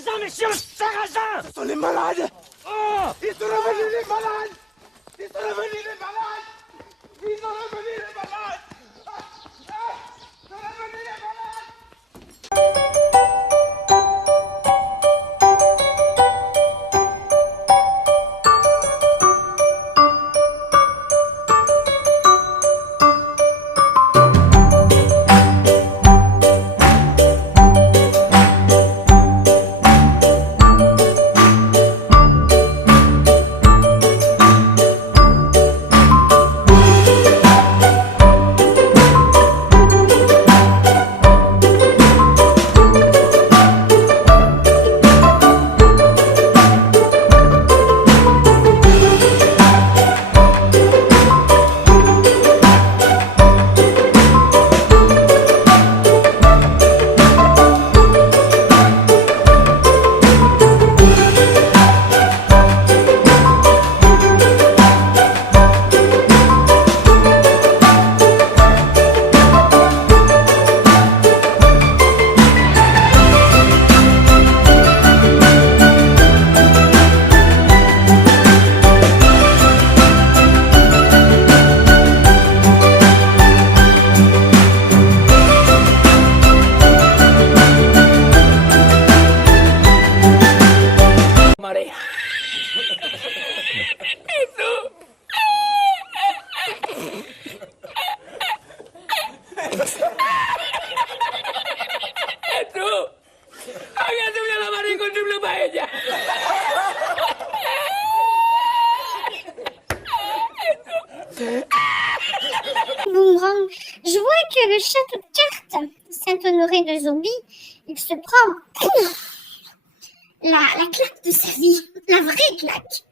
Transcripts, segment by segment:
sarrasins, messieurs, sarrasins! Ce sont les malades! Oh! Ils sont revenus les malades! Ils sont revenus les malades! Ils sont revenus les malades! Ils sont revenus les malades! María. Jesús, hágase una lavaré con triple paella. Boomerang, je vois que le château de cartes Saint-Honoré de Zombie, il se prend la claque de sa vie, la vraie claque.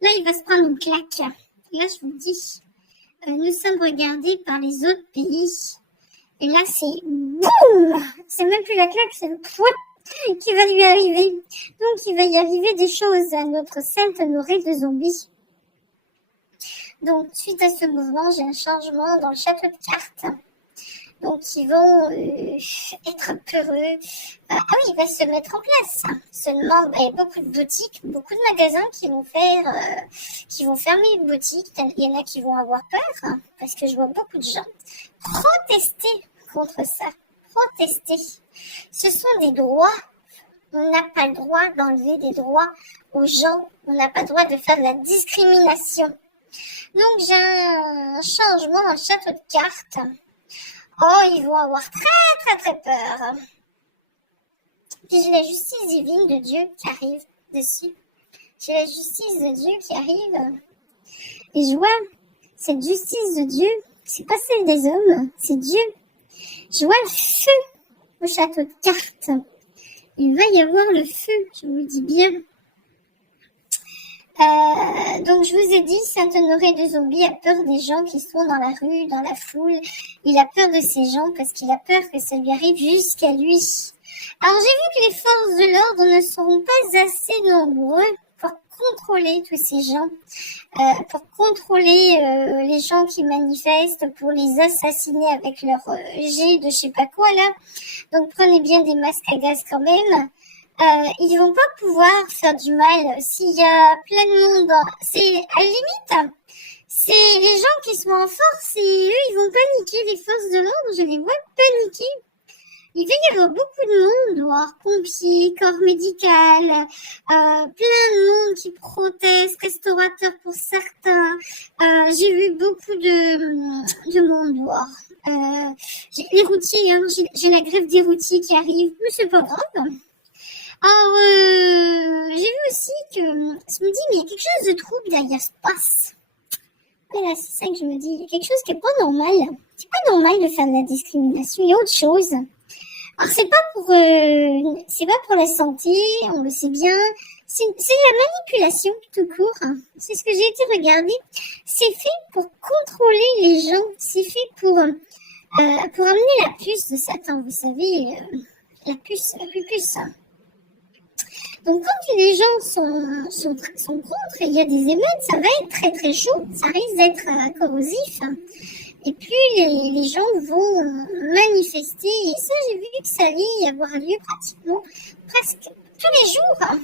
Là, il va se prendre une claque. Et là, je vous dis, nous sommes regardés par les autres pays. Et là, c'est boum! C'est même plus la claque, c'est le pouet qui va lui arriver. Donc, il va y arriver des choses à notre Saint-Honoré de Zombie. Donc, suite à ce mouvement, j'ai un changement dans le château de cartes. Donc, ils vont être peureux. Ah oui, il va se mettre en place. Seulement, il y a beaucoup de boutiques, beaucoup de magasins qui vont fermer les boutiques. Il y en a qui vont avoir peur, parce que je vois beaucoup de gens protester contre ça. Protester. Ce sont des droits. On n'a pas le droit d'enlever des droits aux gens. On n'a pas le droit de faire de la discrimination. Donc, j'ai un changement dans le château de cartes. Oh, ils vont avoir très peur. Puis j'ai la justice divine de Dieu qui arrive dessus. J'ai la justice de Dieu qui arrive. Et je vois, cette justice de Dieu, c'est pas celle des hommes, c'est Dieu. Je vois le feu au château de cartes. Il va y avoir le feu, je vous le dis bien. Donc je vous ai dit, Saint-Honoré de Zombie a peur des gens qui sont dans la rue, dans la foule. Il a peur de ces gens parce qu'il a peur que ça lui arrive jusqu'à lui. Alors j'ai vu que les forces de l'ordre ne seront pas assez nombreux pour contrôler tous ces gens, pour contrôler les gens qui manifestent, pour les assassiner avec leur jet de je sais pas quoi là. Donc prenez bien des masques à gaz quand même. Ils vont pas pouvoir faire du mal s'il y a plein de monde. C'est à la limite, c'est les gens qui sont en force et eux ils vont paniquer. Les forces de l'ordre, je les vois paniquer. Il va y avoir beaucoup de monde dehors, pompiers, corps médical, plein de monde qui protestent, restaurateurs pour certains. J'ai vu beaucoup de monde dehors. J'ai les routiers, hein, j'ai la grève des routiers qui arrive, mais c'est pas grave. Alors, j'ai vu aussi que, je me dis, mais il y a quelque chose de trouble derrière ce passe. Voilà, c'est ça que je me dis. Il y a quelque chose qui est pas normal. C'est pas normal de faire de la discrimination. Il y a autre chose. Alors, c'est pas pour la santé, on le sait bien. C'est de la manipulation, tout court. C'est ce que j'ai été regarder. C'est fait pour contrôler les gens. C'est fait pour amener la puce de Satan, vous savez, la puce. Donc quand les gens sont contre et il y a des émeutes, ça va être très chaud, ça risque d'être corrosif. et plus les gens vont manifester. Et ça, j'ai vu que ça allait avoir lieu pratiquement presque tous les jours.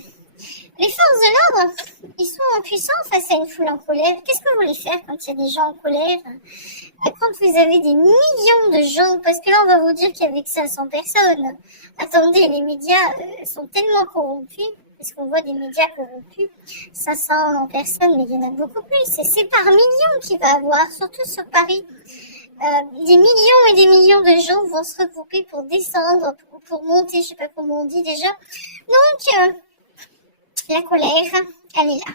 Les forces de l'ordre, ils sont impuissants face à une foule en colère. Qu'est-ce que vous voulez faire quand il y a des gens en colère? Quand vous avez des millions de gens, parce que là on va vous dire qu'il y avait que 500 personnes. Attendez, les médias sont tellement corrompus, parce qu'on voit des médias corrompus, 500 personnes, mais il y en a beaucoup plus. Et c'est par millions qu'il va y avoir, surtout sur Paris. Des millions et des millions de gens vont se regrouper pour descendre, pour monter, je sais pas comment on dit déjà. Donc, la colère, elle est là.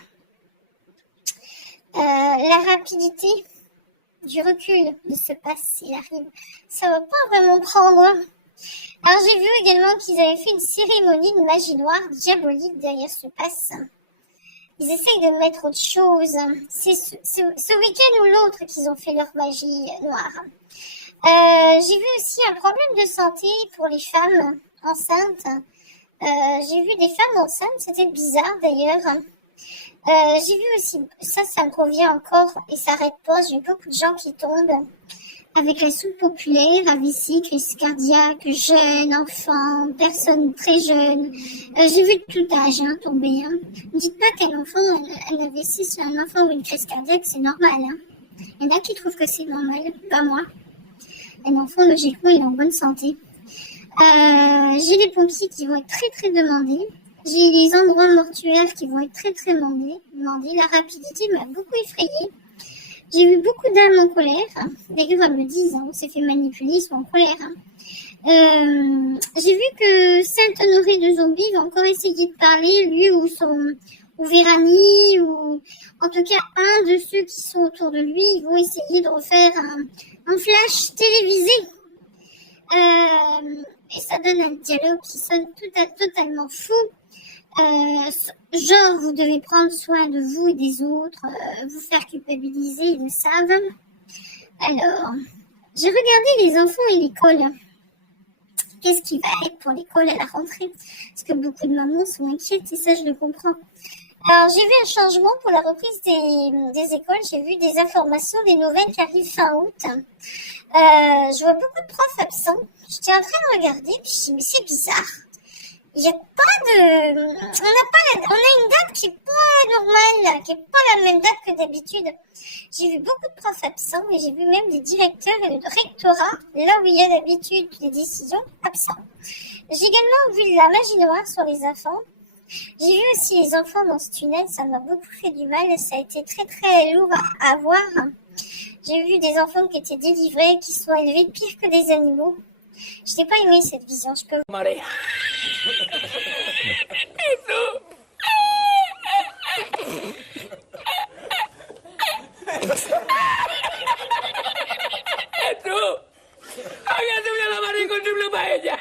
La rapidité du recul de ce pass, s'il arrive, ça va pas vraiment prendre. Alors j'ai vu également qu'ils avaient fait une cérémonie de magie noire diabolique derrière ce pass. Ils essayent de mettre autre chose. C'est ce week-end ou l'autre qu'ils ont fait leur magie noire. J'ai vu aussi un problème de santé pour les femmes enceintes. J'ai vu des femmes enceintes, c'était bizarre d'ailleurs. J'ai vu aussi, ça me revient encore et ça n'arrête pas, j'ai vu beaucoup de gens qui tombent avec la soupe populaire, AVC, crise cardiaque, jeunes, enfants, personnes très jeunes. J'ai vu de tout âge tomber. Ne dites pas qu'un enfant, un AVC sur un enfant ou une crise cardiaque, c'est normal. Il y en a qui trouvent que c'est normal, pas moi. Un enfant, logiquement, il est en bonne santé. J'ai les pompiers qui vont être très très demandés. J'ai les endroits mortuaires qui vont être très très demandés. La rapidité m'a beaucoup effrayée. J'ai vu beaucoup d'âmes en colère. D'ailleurs, elles me disent, on s'est fait manipuler, ils sont en colère. J'ai vu que Saint-Honoré de Zombie va encore essayer de parler, lui ou Véranie, ou en tout cas un de ceux qui sont autour de lui, ils vont essayer de refaire un flash télévisé. Et ça donne un dialogue qui sonne totalement fou. Genre, vous devez prendre soin de vous et des autres, vous faire culpabiliser, ils le savent. Alors, j'ai regardé les enfants et l'école. Qu'est-ce qui va être pour l'école à la rentrée? Parce que beaucoup de mamans sont inquiètes et ça, je le comprends. Alors, j'ai vu un changement pour la reprise des écoles. J'ai vu des informations, des nouvelles qui arrivent fin août. Je vois beaucoup de profs absents. J'étais en train de regarder, puis je me suis dit, mais c'est bizarre. Il n'y a pas de... On a une date qui est pas normale, qui est pas la même date que d'habitude. J'ai vu beaucoup de profs absents et j'ai vu même des directeurs et de rectorats, là où il y a d'habitude les décisions, absents. J'ai également vu la magie noire sur les enfants. J'ai vu aussi les enfants dans ce tunnel, ça m'a beaucoup fait du mal, ça a été très très lourd à voir. J'ai vu des enfants qui étaient délivrés, qui sont élevés pire que des animaux. Je n'ai pas aimé cette vision, je peux... María. ¡Jesús! ¡Hágase una lavadora con triple paella!